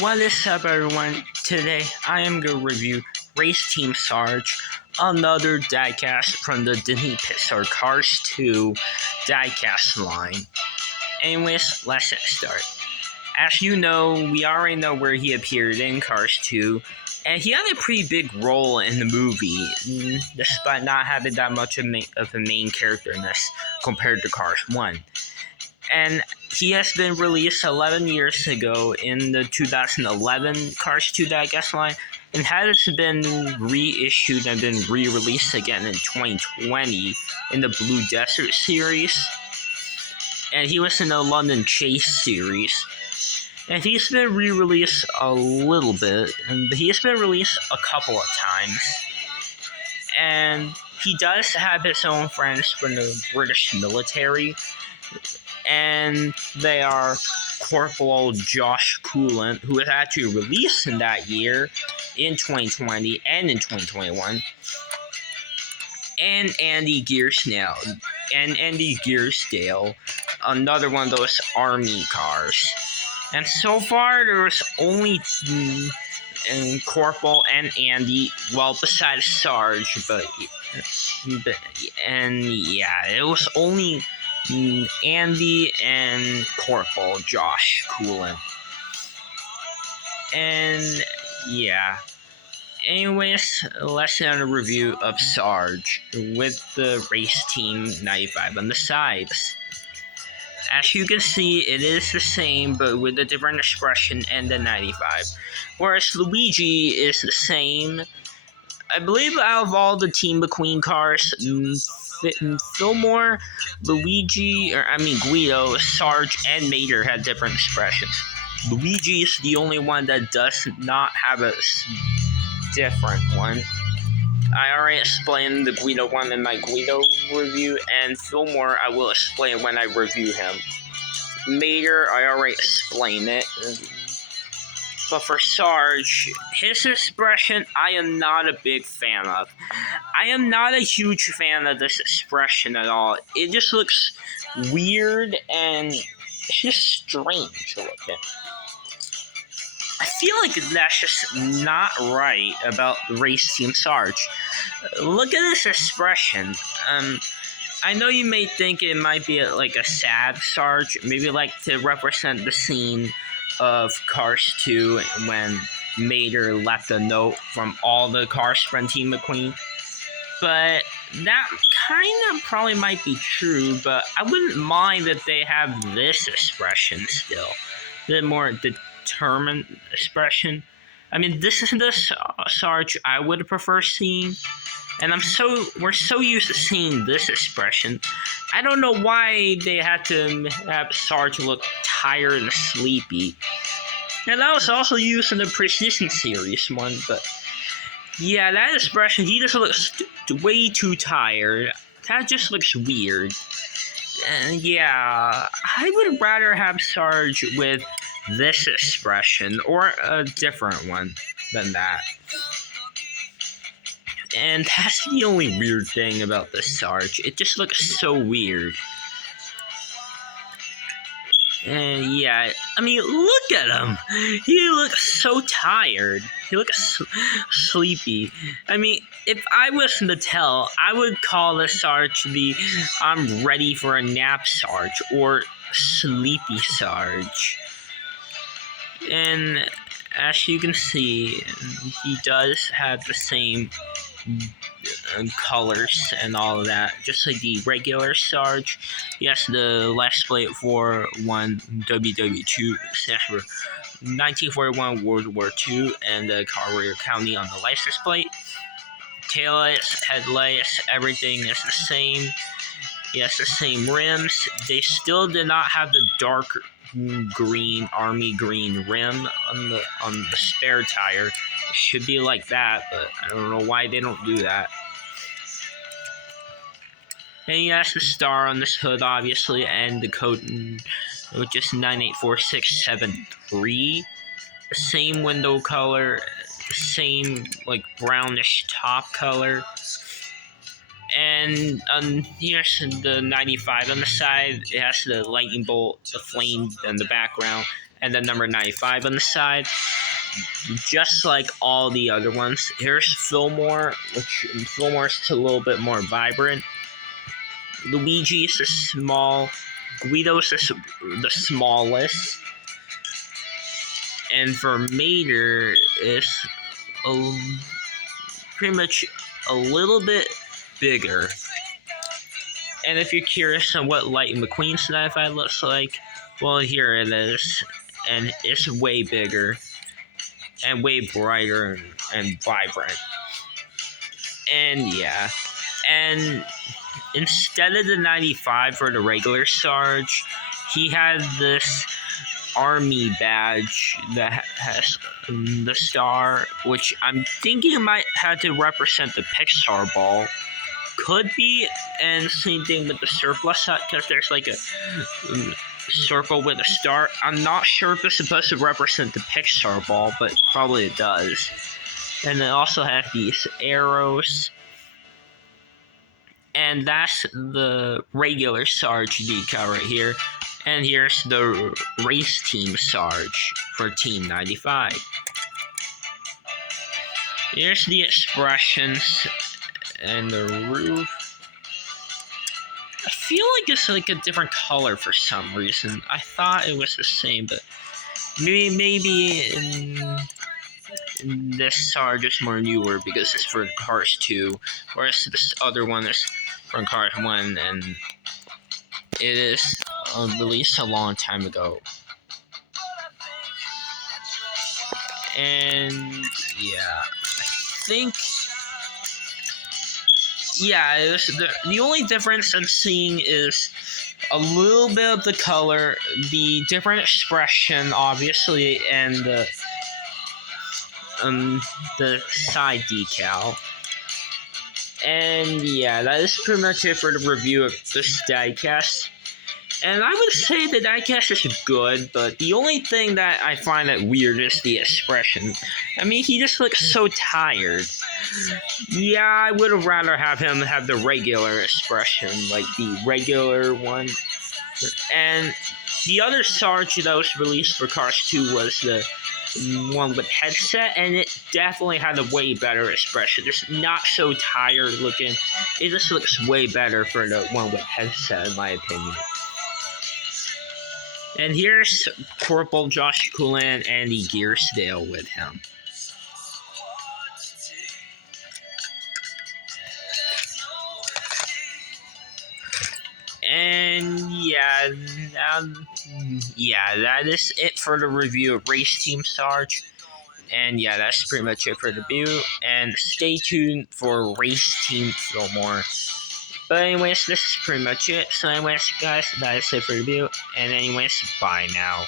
What is up, everyone? Today I am going to review Race Team Sarge, another diecast from the Disney Pixar Cars 2 diecast line. Anyways, let's get started. As you know, we already know where he appeared in Cars 2, and he had a pretty big role in the movie, despite not having that much of a main character in this compared to Cars 1. And he has been released 11 years ago in the 2011 Cars 2 diecast line, and has been reissued and been re-released again in 2020 in the Blue Desert series. And he was in the London Chase series. And he's been re-released a little bit, and he's been released a couple of times. And he does have his own friends from the British military, and they are Corporal Josh Coolant, who was actually released in that year, in 2020 and in 2021, and Andy Gearsdale, another one of those army cars. And so far, there was only Corporal and Andy, well, besides Sarge, it was only Andy and Corporal Josh Coolant. And yeah. Anyways, let's get on a review of Sarge with the Race Team 95 on the sides. As you can see, it is the same, but with a different expression and the 95. Whereas Luigi is the same. I believe out of all the Team McQueen cars, Fillmore, Guido, Sarge, and Mater had different expressions. Luigi is the only one that does not have a different one. I already explained the Guido one in my Guido review, and Fillmore I will explain when I review him. Mater, I already explained it. But for Sarge, his expression, I am not a big fan of. I am not a huge fan of this expression at all. It just looks weird and it's just strange looking. I feel like that's just not right about Race Team Sarge. Look at this expression. I know you may think it might be like a sad Sarge, maybe like to represent the scene of Cars 2 when Mater left a note from all the Cars from Team McQueen. But that kind of probably might be true, but I wouldn't mind that they have this expression still. The more determined expression. I mean, this is the Sarge I would prefer seeing. And we're so used to seeing this expression. I don't know why they had to have Sarge look tired and sleepy. And that was also used in the Precision Series one, but yeah, that expression, he just looks way too tired. That just looks weird. And yeah, I would rather have Sarge with this expression, or a different one than that. And that's the only weird thing about the Sarge. It just looks so weird. And yeah, I mean, look at him. He looks so tired. He looks sleepy. I mean, if I was Mattel, I would call the Sarge the I'm ready for a nap Sarge, or sleepy Sarge. And as you can see, he does have the same colors and all of that, just like the regular Sarge. He has the license plate for WW2, stands for 1941 World War II, and the Carrier County on the license plate. Taillights, headlights, everything is the same. He has the same rims. They still did not have the dark green, army green rim on the spare tire. It should be like that, but I don't know why they don't do that. And he has the star on this hood, obviously, and the code, which is 984673. The same window color, the same like brownish top color. And here's the 95 on the side. It has the lightning bolt, the flame in the background, and then number 95 on the side, just like all the other ones. Here's Fillmore, which Fillmore's a little bit more vibrant. Luigi's is small. Guido's is the smallest. And for Mater is pretty much a little bit bigger. And if you're curious on what Lightning McQueen's 95 looks like, well, here it is. And it's way bigger and way brighter and vibrant. And yeah. And instead of the 95 for the regular Sarge, he had this army badge that has the star, which I'm thinking might have to represent the Pixar ball. Could be, and same thing with the surplus hut, because there's like a circle with a star. I'm not sure if it's supposed to represent the Pixar ball, but probably it does. And they also have these arrows. And that's the regular Sarge decal right here. And here's the race team Sarge for Team 95. Here's the expressions and the roof. I feel like it's like a different color for some reason. I thought it was the same, but maybe in this Sarge is more newer because it's for Cars 2, whereas this other one is from Cars 1, and it is released a long time ago. And yeah, I think, yeah, it was the only difference I'm seeing is a little bit of the color, the different expression, obviously, and the side decal. And yeah, that is pretty much it for the review of this diecast. And I would say the diecast is good, but the only thing that I find that weird is the expression. I mean, he just looks so tired. Yeah, I would have rather have him have the regular expression, like the regular one. And the other Sarge that was released for Cars 2 was the one with headset, and it definitely had a way better expression. Just not so tired looking. It just looks way better for the one with headset, in my opinion. And here's Corporal Josh Coolan and Andy Gearsdale with him. And yeah, that is it for the review of Race Team Sarge. And yeah, that's pretty much it for the review. And stay tuned for Race Team Fillmore. But anyways, this is pretty much it. So anyways, guys, that is it for the review. And anyways, bye now.